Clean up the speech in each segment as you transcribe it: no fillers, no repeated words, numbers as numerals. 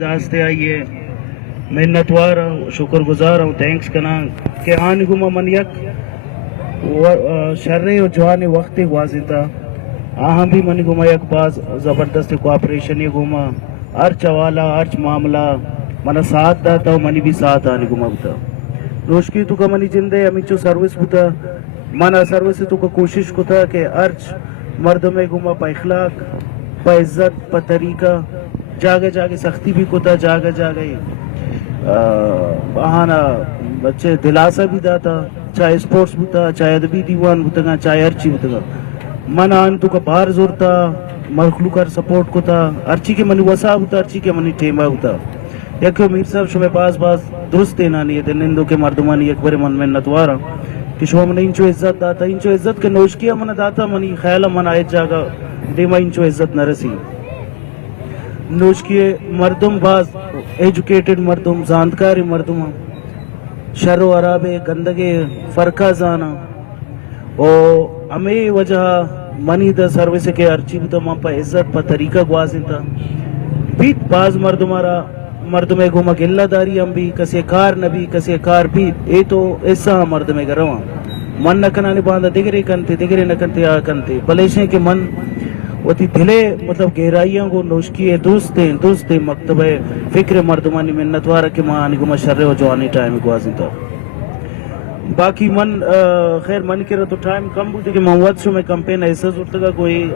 داستے آئیے منتوار ہوں شکر گزار ہوں تھینکس کنا کہ آن گما من یک شر و جوان وقت واضح تھا آہاں بھی من گما یک باز زبردست کوآپریشن گما ارچ والا ارچ معاملہ منا ساتھ داتا ہوں منی بھی ساتھ آنے گما بتا روشکی تو کا منی جندے ہمیں چو سروس بتا منا سروس تو کا کوشش کو تھا کہ ارچ مردم گما پا اخلاق پا عزت پا طریقہ جاگے جاگے سختی بھی کو تھا جاگے جاگے بہانا بچے دلاسا بھی داتا چاہے سپورٹس بتا چاہے ادبی دیوان بتا چاہے ارچی بتا من آن تو کا بار زور تھا مخلوق سپورٹ کو تھا ارچی کے منی وسا بتا ارچی کے منی ٹیمہ بتا یک میر صاحب شما باز درست دینا نہیں ہے نندو کے مردمانی یک بر من منتوارا کہ شما من انچو عزت داتا انچو عزت کے نوشکیہ من داتا منی خیالہ من آئیت جاگا دیما انچو عزت نہ رسی نوشکیے مردم باز ایجوکیٹڈ مردم زاندکاری مردم شر و عراب گندگے فرقہ زانا او ہمیں وجہ منی دا سروس کے ارچی بھی تو ماں پا عزت پا طریقہ گوازن تھا بیت باز مردم گوما گلہ داری ہم بھی کسی کار نبی کسی کار بیت اے تو ایسا مردم گا رواں من نکنانی باندھا دگرے نکنتے آ کنتے بلیشیں کہ من وتی دلے مطلب گہرائیاں کو نوشکی ہے دوست مکتب ہے فکر مردمانی منتوارا کہ ماں آنی گما شر و جوانی ٹائم گوازی تھا باقی من خیر من کرا تو ٹائم کم بودی کہ موت شو میں کمپین ایسا زورتا گا کوئی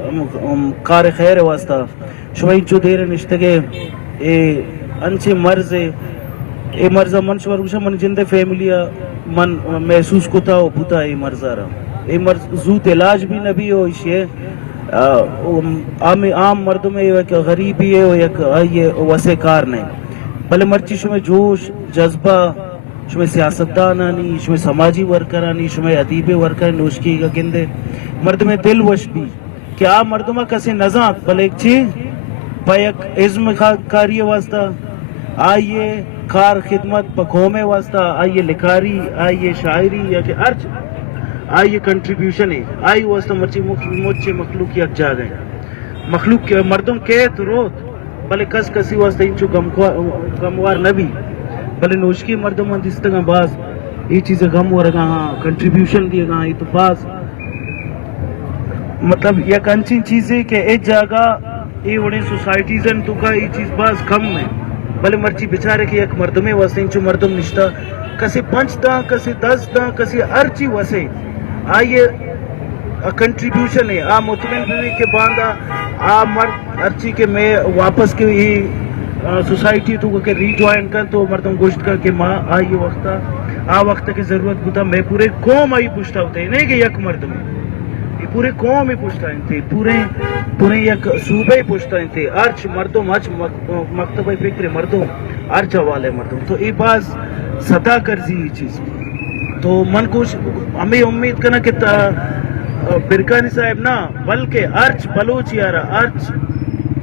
کار خیر واسطہ شوئی جو دیر نشتگے اے انچے مرض اے مرضہ من شوار گوشا من جند فیملیا من محسوس کو تھا بوتا اے مرضہ رہا اے مرض زوت علاج بھی نبی ہو اسے عام مردم میں ایک غریبی ہے ایک وسے کار نہیں بلے مرچی شمیں جوش جذبہ شمیں سیاستدان آنی شمیں سماجی ورکر آنی شمیں ادیب ورکر نوشکی کا گندے مردم دل وش بھی کہ آپ مردمہ کسی نزاک بلے ایک چی پا یک عزم کاری واسطہ آئیے کار خدمت پا قوم واسطہ آئیے لکھاری آئیے شاعری یا کہ ارچ آئیے کنٹریبیوشن ہے آئی واسطہ مرچی مجھے مخلوق یک جا گئے مخلوق کے مردم کہت روت بلے کسی واسطہ انچو غموار نبی بلے نوشکی مردم دستگاں باز یہ چیزیں غم ہو رہا ہاں کنٹریبیوشن دیے گا یہ تو باز مطلب یک انچی چیزیں کہ ایک جاگہ یہ وڑے سوسائٹیزن تو کا یہ چیز باز کم ہے بلے مرچی بچارے کہ یک مردمیں واسطہ انچو مردم نشتا کسی 5 دا کسی 10 دا کسی ارچی واسے آئیے کنٹریبیوشن ہے آ مطمئن بھی کے باندھا آ مرد ارچی کے میں واپس کے ہی سوسائٹی تو کہ ری جوائن کر تو مردم گوشت کر کہ ماں آئیے وقتا آ وقت کی ضرورت بتا میں پورے قوم آئی پوچھتا ہوتا ہے نہیں کہ یک مرد میں یہ پورے قوم ہی پوچھتا تھے پورے یک صوبے ہی پوچھتا تھے ارچ مردم ارچ مکتب فکر مردم ارچ والے مردم تو یہ باز سطح کرزی یہ چیز تو من کو ہمیں امید کرنا کہ برکانی صاحب نا بلکہ ارچ بلوچ یارا ارچ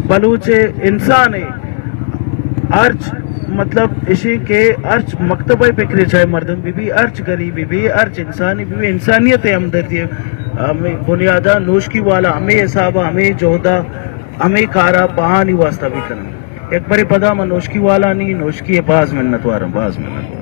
بلوچ انسان ہے ارچ مطلب اسی کے ارچ مکتبہ فکر چاہے مردم بھی ارچ غریبی بھی ارچ انسانی بھی انسانیت ہمدردی ہمیں بنیادہ نوشکی والا ہمیں حسابہ ہمیں جوہدہ ہمیں کارا بہانی واسطہ بھی کرنا ایک بڑے پدا میں نوشکی والا نہیں نوشکی باز منت وارا باز منت